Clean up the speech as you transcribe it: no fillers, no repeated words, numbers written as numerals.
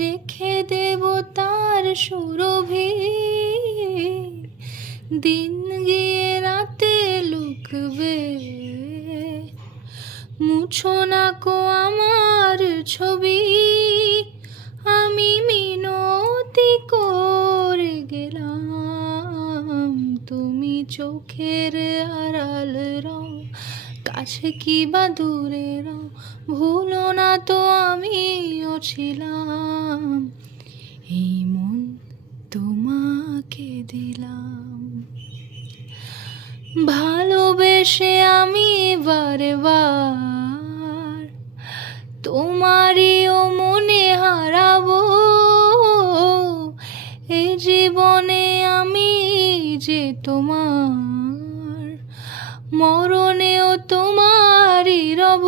রেখে দেব তার সুরভি, দিন গিয়ে রাতে লুকবে। মুছো না কো আমার ছবি, আমি মিনতি করে গেলাম। তুমি চোখের আড়াল রও, কাছে কি বা দূরে রও, ভুলো না তো আমিও ছিলাম। এই মন তোমাকে দিলাম। ভালোবেসে আমি বারে বার তোমারিও মনে হারাবো। এই জীবনে আমি যে তোমার, মরণেও তোমারই রব।